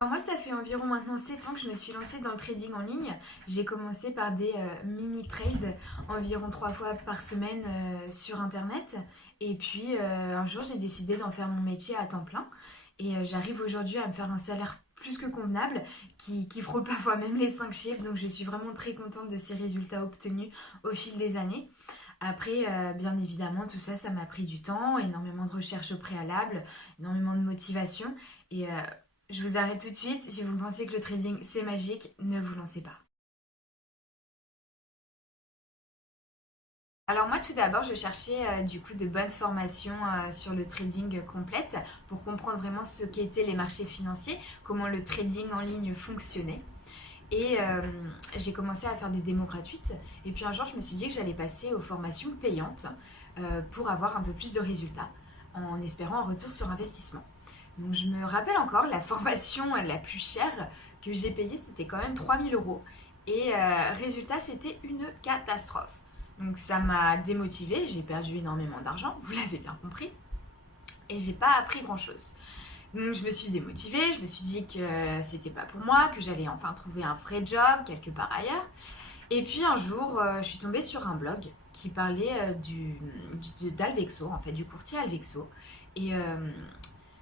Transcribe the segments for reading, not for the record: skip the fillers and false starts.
Alors moi, ça fait environ maintenant 7 ans que je me suis lancée dans le trading en ligne. J'ai commencé par des mini-trades environ 3 fois par semaine sur Internet. Et puis un jour, j'ai décidé d'en faire mon métier à temps plein. Et j'arrive aujourd'hui à me faire un salaire plus que convenable qui frôle parfois même les 5 chiffres. Donc je suis vraiment très contente de ces résultats obtenus au fil des années. Après, bien évidemment, tout ça, ça m'a pris du temps, énormément de recherches au préalable, énormément de motivation. Et je vous arrête tout de suite. Si vous pensez que le trading c'est magique, ne vous lancez pas. Alors moi tout d'abord je cherchais du coup de bonnes formations sur le trading complète pour comprendre vraiment ce qu'étaient les marchés financiers, comment le trading en ligne fonctionnait. Et j'ai commencé à faire des démos gratuites. Et puis un jour je me suis dit que j'allais passer aux formations payantes pour avoir un peu plus de résultats en espérant un retour sur investissement. Donc je me rappelle encore, la formation la plus chère que j'ai payée, c'était quand même 3 000 euros. Et résultat, c'était une catastrophe. Donc ça m'a démotivée, j'ai perdu énormément d'argent, vous l'avez bien compris, et j'ai pas appris grand-chose. Donc je me suis démotivée, je me suis dit que c'était pas pour moi, que j'allais enfin trouver un vrai job quelque part ailleurs. Et puis un jour, je suis tombée sur un blog qui parlait d'Alvexo, en fait, du courtier Alvexo. Et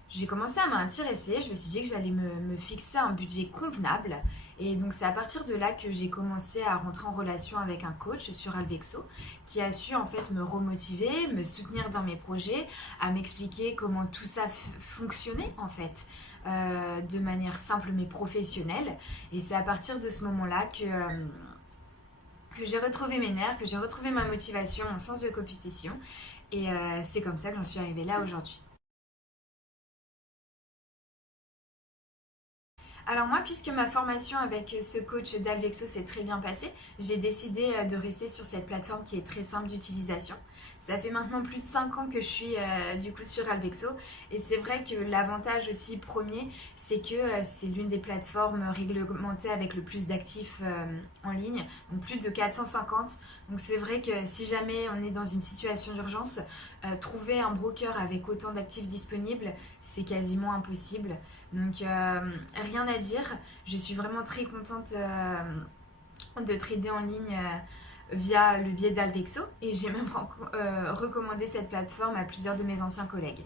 j'ai commencé à m'intéresser, je me suis dit que j'allais me fixer un budget convenable. Et donc c'est à partir de là que j'ai commencé à rentrer en relation avec un coach sur Alvexo qui a su en fait me remotiver, me soutenir dans mes projets, à m'expliquer comment tout ça fonctionnait en fait. De manière simple mais professionnelle. Et c'est à partir de ce moment-là que j'ai retrouvé mes nerfs, que j'ai retrouvé ma motivation, mon sens de compétition. Et c'est comme ça que j'en suis arrivée là aujourd'hui. Alors moi, puisque ma formation avec ce coach d'Alvexo s'est très bien passée, j'ai décidé de rester sur cette plateforme qui est très simple d'utilisation. Ça fait maintenant plus de 5 ans que je suis du coup sur Alvexo et c'est vrai que l'avantage aussi premier, c'est que c'est l'une des plateformes réglementées avec le plus d'actifs en ligne, donc plus de 450. Donc c'est vrai que si jamais on est dans une situation d'urgence, trouver un broker avec autant d'actifs disponibles, c'est quasiment impossible. Donc rien à dire, je suis vraiment très contente de trader en ligne via le biais d'Alvexo et j'ai même recommandé cette plateforme à plusieurs de mes anciens collègues.